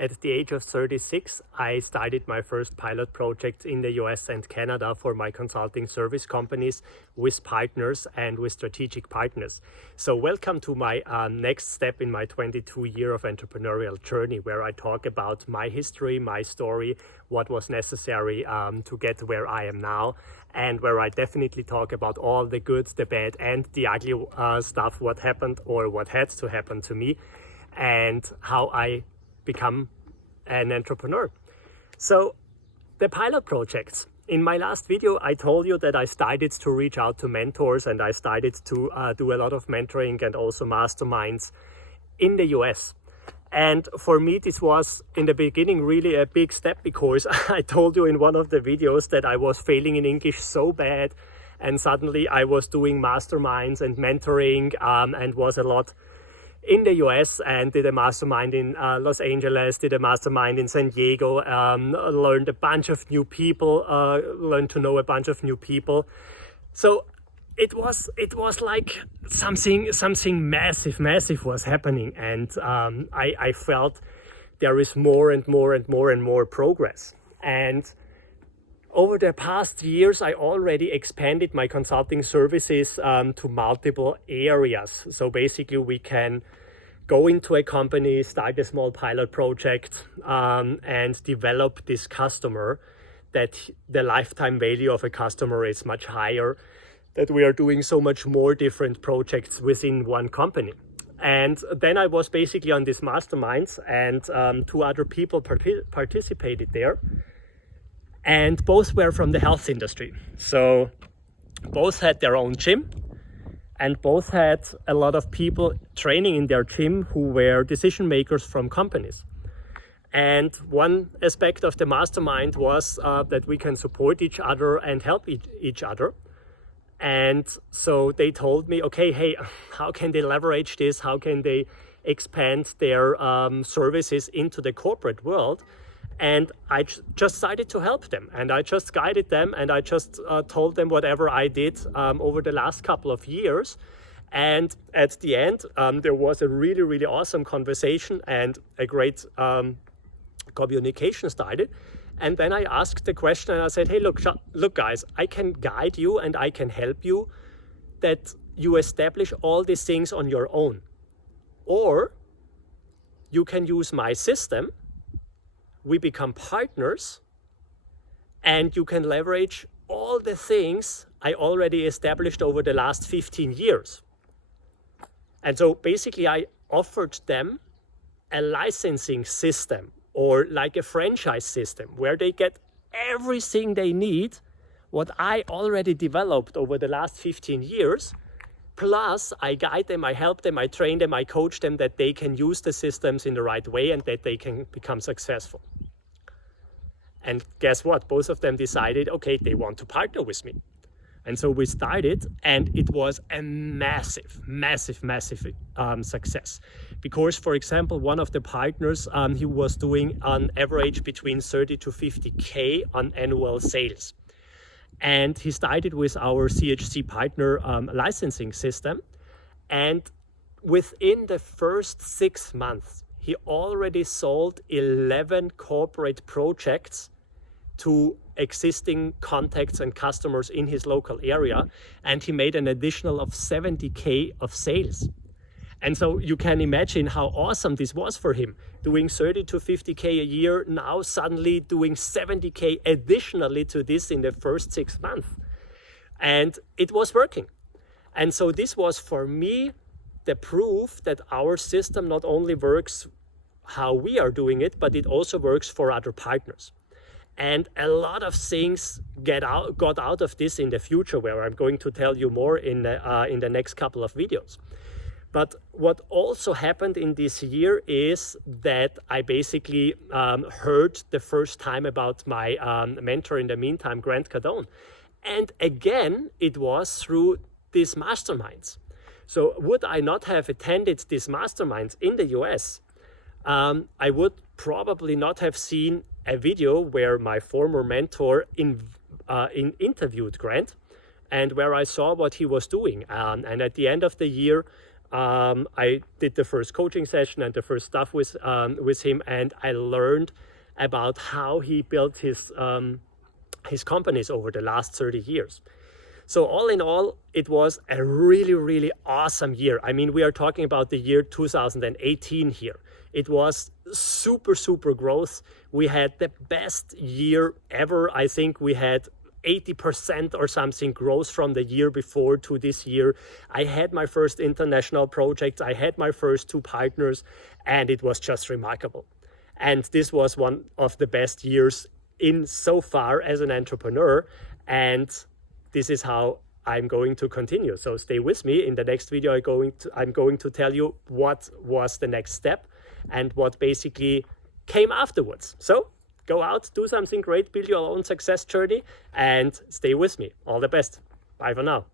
At the age of 36, I started my first pilot projects in the US and Canada for my consulting service companies with partners and with strategic partners. So welcome to my next step in my 22-year of entrepreneurial journey, where I talk about my history, my story, what was necessary to get where I am now, and where I definitely talk about all the good, the bad, and the ugly stuff, what happened or what had to happen to me, and how I become an entrepreneur. So the pilot projects. In my last video, I told you that I started to reach out to mentors and I started to do a lot of mentoring and also masterminds in the US. And for me, this was in the beginning really a big step, because I told you in one of the videos that I was failing in English so bad, and suddenly I was doing masterminds and mentoring and was a lot in the US and did a mastermind in Los Angeles, did a mastermind in San Diego, learned a bunch of new people, learned to know a bunch of new people. So it was like something massive was happening, and I felt there is more and more progress. And over the past years, I already expanded my consulting services to multiple areas. So basically, we can go into a company, start a small pilot project, and develop this customer, that the lifetime value of a customer is much higher, that we are doing so much more different projects within one company. And then I was basically on these masterminds, and two other people participated there. And both were from the health industry. So both had their own gym, and both had a lot of people training in their gym who were decision makers from companies. And one aspect of the mastermind was that we can support each other and help each other. And so they told me, okay, hey, how can they leverage this? How can they expand their services into the corporate world? And I just decided to help them, and I just guided them, and I just told them whatever I did over the last couple of years. And at the end, there was a really awesome conversation and a great communication started. And then I asked the question, and I said, hey, look guys, I can guide you and I can help you that you establish all these things on your own. Or you can use my system. We become partners, and you can leverage all the things I already established over the last 15 years. And so basically I offered them a licensing system, or like a franchise system, where they get everything they need, what I already developed over the last 15 years, plus I guide them, I help them, I train them, I coach them, that they can use the systems in the right way and that they can become successful. And guess what? Both of them decided, okay, they want to partner with me. And so we started, and it was a massive success. Because, for example, one of the partners, he was doing on average between 30 to 50K on annual sales. And he started with our CHC partner licensing system. And within the first 6 months, he already sold 11 corporate projects to existing contacts and customers in his local area. And he made an additional of 70K of sales. And so you can imagine how awesome this was for him, doing 30 to 50K a year, now suddenly doing 70K additionally to this in the first 6 months. And it was working. And so this was for me the proof that our system not only works how we are doing it, but it also works for other partners. And a lot of things got out of this in the future, where I'm going to tell you more in the next couple of videos. But what also happened in this year is that I basically heard the first time about my mentor in the meantime, Grant Cardone. And again, it was through these masterminds. So would I not have attended these masterminds in the US, I would probably not have seen a video where my former mentor interviewed Grant, and where I saw what he was doing. And at the end of the year, I did the first coaching session and the first stuff with him, and I learned about how he built his companies over the last 30 years. So all in all, it was a really, really awesome year. I mean, we are talking about the year 2018 here. It was super, super growth. We had the best year ever. I think we had 80% or something growth from the year before to this year. I had my first international project. I had my first 2 partners, and it was just remarkable. And this was one of the best years in so far as an entrepreneur. And this is how I'm going to continue. So stay with me. In the next video, I'm going to tell you what was the next step and what basically came afterwards. So go out, do something great, build your own success journey, and stay with me. All the best. Bye for now.